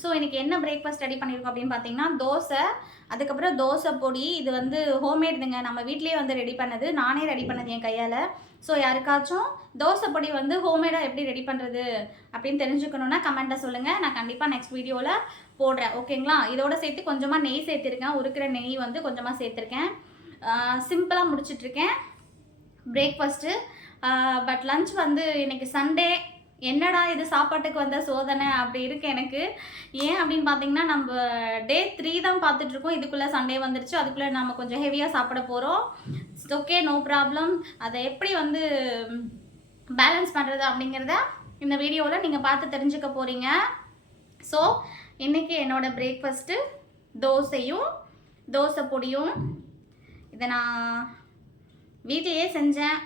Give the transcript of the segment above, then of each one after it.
So இன்றைக்கி என்ன breakfast ready பண்ணியிருக்கோம் அப்படின்னு பார்த்தீங்கன்னா தோசை, அதுக்கப்புறம் தோசை பொடி. இது வந்து ஹோம்மேடுங்க, நம்ம வீட்லேயே வந்து ரெடி பண்ணது, நானே ரெடி பண்ணது என் கையால். ஸோ யாருக்காச்சும் தோசை பொடி வந்து ஹோம்மேடாக எப்படி ரெடி பண்ணுறது அப்படின்னு தெரிஞ்சுக்கணுன்னா கமெண்ட்டில் சொல்லுங்கள். நான் கண்டிப்பாக நெக்ஸ்ட் வீடியோவில் போடுறேன், ஓகேங்களா? இதோட சேர்த்து கொஞ்சமாக நெய் சேர்த்துருக்கேன், உருக்கிற நெய் வந்து கொஞ்சமாக சேர்த்துருக்கேன். சிம்பிளாக முடிச்சிட்ருக்கேன் பிரேக்ஃபாஸ்ட்டு. பட் லன்ச் வந்து இன்றைக்கி சண்டே, என்னடா இது சாப்பாட்டுக்கு வந்த சோதனை அப்படி இருக்கு எனக்கு. ஏன் அப்படின்னு பார்த்தீங்கன்னா, நம்ம டே 3 தான் பார்த்துட்ருக்கோம், இதுக்குள்ளே சண்டே வந்துருச்சு. அதுக்குள்ளே நம்ம கொஞ்சம் ஹெவியாக சாப்பிட போகிறோம். It's okay, no problem. அதை எப்படி வந்து பேலன்ஸ் பண்ணுறது அப்படிங்கிறத இந்த வீடியோவில் நீங்கள் பார்த்து தெரிஞ்சுக்க போகிறீங்க. ஸோ இன்றைக்கி என்னோடய பிரேக்ஃபாஸ்ட்டு தோசையும் தோசை பொடியும். இதை நான் வீட்டிலேயே செஞ்சேன்,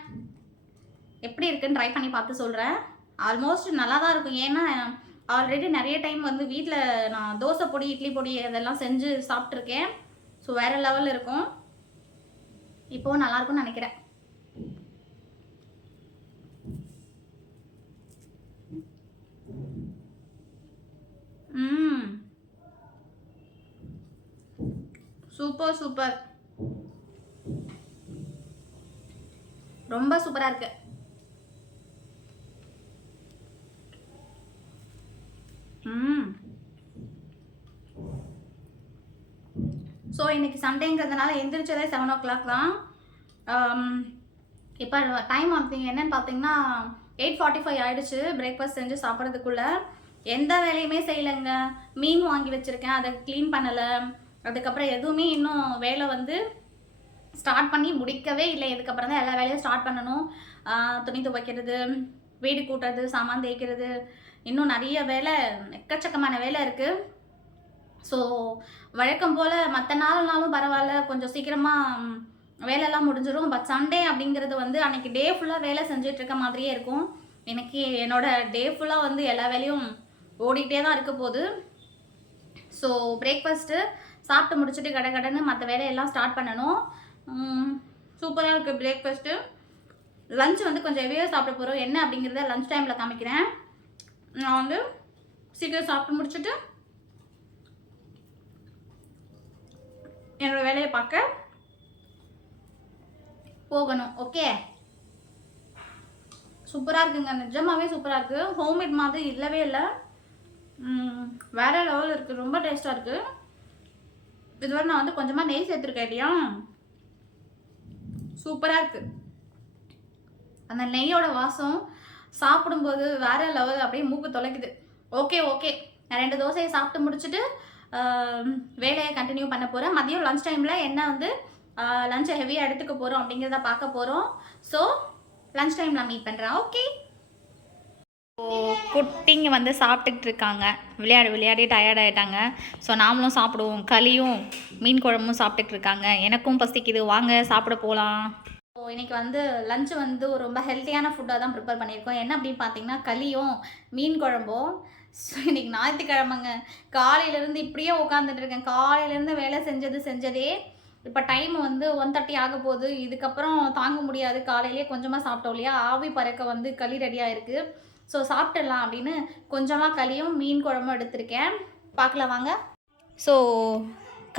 எப்படி இருக்குன்னு ட்ரை பண்ணி பார்த்து சொல்கிறேன். ஆல்மோஸ்ட் நல்லா தான் இருக்கும். ஏன்னா ஆல்ரெடி நிறைய டைம் வந்து வீட்டில் நான் தோசை பொடி, இட்லி பொடி அதெல்லாம் செஞ்சு சாப்பிட்ருக்கேன். ஸோ வேறு லெவலில் இருக்கும். இப்போவும் நல்லாயிருக்கும்னு நினைக்கிறேன். சூப்பர் சூப்பர், ரொம்ப சூப்பராக இருக்கு. ஸோ இன்றைக்கி சண்டேங்கிறதுனால எந்திரிச்சதே 7 o'clock தான். இப்போ டைம் பார்த்தீங்க என்னன்னு பார்த்தீங்கன்னா 8:45 ஆகிடுச்சு. பிரேக்ஃபாஸ்ட் செஞ்சு சாப்பிட்றதுக்குள்ளே எந்த வேலையுமே செய்யலைங்க. மீன் வாங்கி வச்சுருக்கேன், அதை க்ளீன் பண்ணலை. அதுக்கப்புறம் எதுவுமே இன்னும் வேலை வந்து ஸ்டார்ட் பண்ணி முடிக்கவே இல்லை. இதுக்கப்புறம் தான் எல்லா வேலையும் ஸ்டார்ட் பண்ணணும். துணி துவைக்கிறது, வீடு கூட்டுறது, சாமான் தேய்க்கிறது, இன்னும் நிறைய வேலை, எக்கச்சக்கமான வேலை இருக்குது. ஸோ வழக்கம் போல் மற்ற நாள்னாலும் பரவாயில்ல, கொஞ்சம் சீக்கிரமாக வேலையெல்லாம் முடிஞ்சிடும். பட் சண்டே அப்படிங்கிறது வந்து அன்றைக்கி டே ஃபுல்லாக வேலை செஞ்சிட்ருக்க மாதிரியே இருக்கும். எனக்கு என்னோடய டே ஃபுல்லாக வந்து எல்லா வேலையும் ஓடிக்கிட்டே தான் இருக்க போகுது. ஸோ பிரேக்ஃபாஸ்ட்டு சாப்பிட்டு முடிச்சுட்டு கடன்னு மற்ற வேலையெல்லாம் ஸ்டார்ட் பண்ணணும். சூப்பராக இருக்குது பிரேக்ஃபாஸ்ட்டு. லஞ்ச் வந்து கொஞ்சம் ஹெவியாக சாப்பிட போகிறோம். என்ன அப்படிங்கிறத லஞ்ச் டைமில் காமிக்கிறேன். நான் வந்து சீக்கிரம் சாப்பிட்டு முடிச்சுட்டு என்னோடய வேலையை பார்க்க போகணும். ஓகே, சூப்பராக இருக்குங்க, நிஜமாகவே சூப்பராக இருக்குது. ஹோம்மேட் மாதிரி இல்லவே இல்லை, வேறு லெவல் இருக்குது, ரொம்ப டேஸ்ட்டாக இருக்குது. இதுவரை நான் வந்து கொஞ்சமாக நெய் சேர்த்துருக்கேன் இல்லையா, சூப்பராக இருக்குது. அந்த நெய்யோட வாசம் சாப்பிடும்போது வேறு லெவல், அப்படியே மூக்கு தொலைக்குது. ஓகே ஓகே, நான் 2 தோசையை சாப்பிட்டு முடிச்சுட்டு வேலையை கண்டினியூ பண்ண போகிறேன். மதியம் லன்ச் டைமில் என்ன வந்து லஞ்சை ஹெவியாக எடுத்துக்க போகிறோம் அப்படிங்கிறத பார்க்க போகிறோம். ஸோ லன்ச் டைமில் மீட் பண்ணுறேன். ஓகே, குட்டிங்க வந்து சாப்பிட்டுக்கிட்டு இருக்காங்க, விளையாடி டயர்டாயிட்டாங்க. ஸோ நாமளும் சாப்பிடுவோம். களியும் மீன் குழம்பும் சாப்பிட்டுக்கிட்டு இருக்காங்க. எனக்கும் பசிக்குது, வாங்க சாப்பிட போகலாம். ஸோ இன்றைக்கி வந்து லஞ்சு வந்து ஒரு ரொம்ப ஹெல்த்தியான ஃபுட்டாக தான் ப்ரிப்பேர் பண்ணியிருக்கோம். என்ன அப்படின்னு பார்த்தீங்கன்னா களியும் மீன் குழம்பும். ஸோ இன்றைக்கி ஞாயிற்றுக்கிழமைங்க, காலையிலேருந்து இப்படியே உட்காந்துட்ருக்கேன். காலையிலேருந்து வேலை செஞ்சதே இப்போ டைம் வந்து 1:30 ஆக போகுது. இதுக்கப்புறம் தாங்க முடியாது. காலையிலேயே கொஞ்சமாக சாப்பிட்டோம் இல்லையா, ஆவி பறக்க வந்து களி ரெடியாக இருக்குது. ஸோ சாப்பிட்டுடலாம் அப்படின்னு கொஞ்சமாக களியும் மீன் குழம்பும் எடுத்திருக்கேன். பார்க்கலாம் வாங்க. ஸோ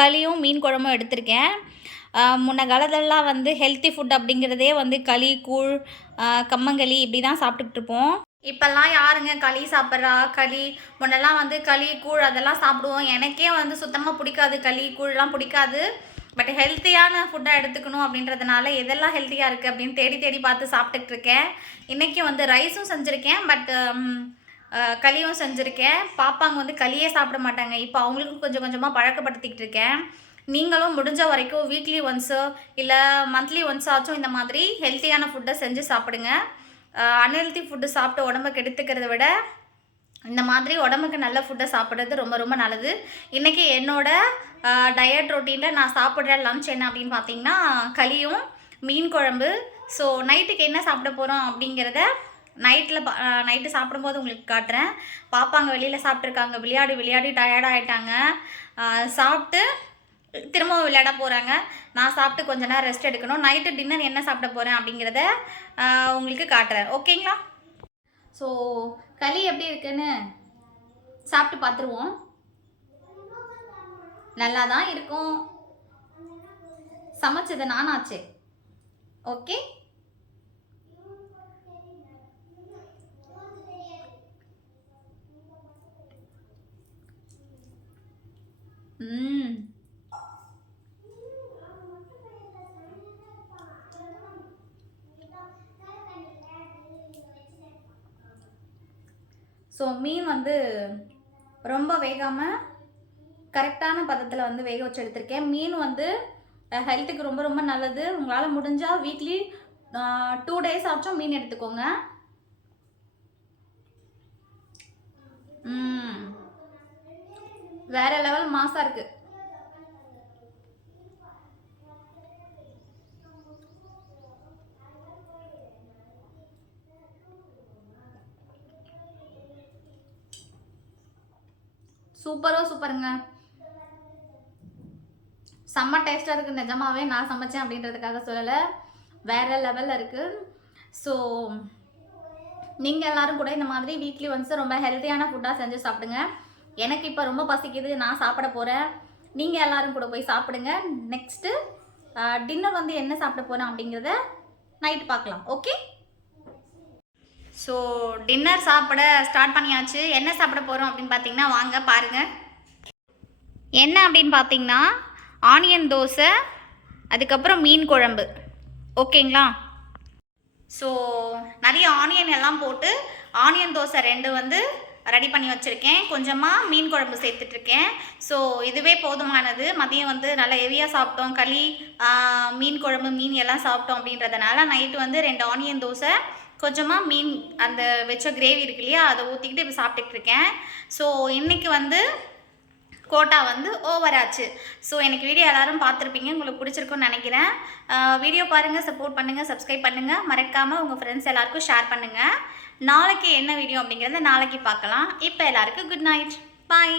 களியும் மீன் குழம்பும் எடுத்திருக்கேன். முன்ன காலத்திலலாம் வந்து ஹெல்த்தி ஃபுட் அப்படிங்கிறதே வந்து களி, கூழ், கம்மங்களி இப்படி தான் சாப்பிட்டுக்கிட்டு இருப்போம். இப்போல்லாம் யாருங்க களி சாப்பிட்றா? முன்னெல்லாம் வந்து களி, கூழ் அதெல்லாம் சாப்பிடுவோம். எனக்கே வந்து சுத்தமாக பிடிக்காது, களி கூழ்லாம் பிடிக்காது. பட் ஹெல்த்தியான ஃபுட்டாக எடுத்துக்கணும் அப்படின்றதுனால எதெல்லாம் ஹெல்த்தியாக இருக்குது அப்படின்னு தேடி பார்த்து சாப்பிட்டுட்ருக்கேன். இன்றைக்கும் வந்து ரைஸும் செஞ்சுருக்கேன், பட் களியும் செஞ்சுருக்கேன். பாப்பாங்க வந்து களியே சாப்பிட மாட்டாங்க. இப்போ அவங்களுக்கும் கொஞ்சமாக பழக்கப்படுத்திக்கிட்டு இருக்கேன். நீங்களும் முடிஞ்ச வரைக்கும் வீக்லி ஒன்ஸோ இல்லை மந்த்லி ஒன்ஸ் ஆச்சும் இந்த மாதிரி ஹெல்த்தியான ஃபுட்டை செஞ்சு சாப்பிடுங்க. அன்ஹெல்த்தி ஃபுட்டு சாப்பிட்டு உடம்பை கெடுத்துக்கிறத விட இந்த மாதிரி உடம்புக்கு நல்ல ஃபுட்டை சாப்பிட்றது ரொம்ப ரொம்ப நல்லது. இன்றைக்கி என்னோடய டயட் ரொட்டீனில் நான் சாப்பிட்ற லன்ச் என்ன அப்படின்னு பார்த்தீங்கன்னா களியும் மீன் குழம்பு. ஸோ நைட்டுக்கு என்ன சாப்பிட போகிறோம் அப்படிங்கிறத நைட்டு சாப்பிடும்போது உங்களுக்கு காட்டுறேன். பாப்பாங்க வெளியில் சாப்பிட்ருக்காங்க, விளையாடி டயர்டாகிட்டாங்க. சாப்பிட்டு திரும்பவும் விளையாட போகிறாங்க. நான் சாப்பிட்டு கொஞ்ச நேரம் ரெஸ்ட் எடுக்கணும். நைட்டு டின்னர் என்ன சாப்பிட போகிறேன் அப்படிங்கிறத உங்களுக்கு காட்டுறேன், ஓகேங்களா? ஸோ களி எப்படி இருக்குன்னு சாப்பிட்டு பார்த்துருவோம். நல்லா தான் இருக்கும். சமைச்சது நானாச்சே. ஓகே. ஸோ மீன் வந்து ரொம்ப வேகாமல் கரெக்டான பதத்தில் வந்து வேக வச்சு எடுத்திருக்கேன். மீன் வந்து ஹெல்த்துக்கு ரொம்ப ரொம்ப நல்லது. உங்களால் முடிஞ்சால் வீக்லி 2 days ஆச்சும் மீன் எடுத்துக்கோங்க. வேற லெவல் மாசா இருக்கு. சூப்பருங்க. செம்ம டேஸ்ட்டாக இருக்குது. நிஜமாவே நான் சமைச்சேன் அப்படின்றதுக்காக சொல்லலை, வேற லெவலில் இருக்குது. ஸோ நீங்கள் எல்லோரும் கூட இந்த மாதிரி வீக்லி ஒன்ஸ் ரொம்ப ஹெல்த்தியான ஃபுட்டாக செஞ்சு சாப்பிடுங்க. எனக்கு இப்போ ரொம்ப பசிக்குது, நான் சாப்பிட போகிறேன். நீங்கள் எல்லோரும் கூட போய் சாப்பிடுங்க. நெக்ஸ்ட்டு டின்னர் வந்து என்ன சாப்பிட போகிறேன் அப்படிங்கிறத நைட்டு பார்க்கலாம். ஓகே. ஸோ டின்னர் சாப்பிட ஸ்டார்ட் பண்ணியாச்சு. என்ன சாப்பிட போகிறோம் அப்படின்னு பார்த்தீங்கன்னா, வாங்க பாருங்கள். என்ன அப்படின்னு பார்த்தீங்கன்னா, ஆனியன் தோசை, அதுக்கப்புறம் மீன் குழம்பு. ஓகேங்களா? ஸோ நிறைய ஆனியன் எல்லாம் போட்டு ஆனியன் தோசை 2 வந்து ரெடி பண்ணி வச்சுருக்கேன். கொஞ்சமாக மீன் குழம்பு சேர்த்துட்ருக்கேன். ஸோ இதுவே போதுமானது. மதியம் வந்து நல்லா ஹெவியாக சாப்பிட்டோம், களி, மீன் குழம்பு, மீன் எல்லாம் சாப்பிட்டோம் அப்படின்றதுனால நைட்டு வந்து 2 ஆனியன் தோசை, கொஞ்சமாக மீன் அந்த வச்ச கிரேவி இருக்கு இல்லையா, அதை ஊற்றிக்கிட்டு இப்போ சாப்பிட்டுட்டு இருக்கேன். ஸோ இன்றைக்கி வந்து கோட்டா வந்து ஓவர் ஆச்சு. ஸோ எனக்கு வீடியோ எல்லோரும் பார்த்துருப்பீங்க, உங்களுக்கு பிடிச்சிருக்குன்னு நினைக்கிறேன். வீடியோ பாருங்கள், சப்போர்ட் பண்ணுங்கள், சப்ஸ்கிரைப் பண்ணுங்கள், மறக்காமல் உங்கள் ஃப்ரெண்ட்ஸ் எல்லாருக்கும் ஷேர் பண்ணுங்கள். நாளைக்கு என்ன வீடியோ அப்படிங்கிறத நாளைக்கு பார்க்கலாம். இப்போ எல்லாருக்கும் குட் நைட், பாய்.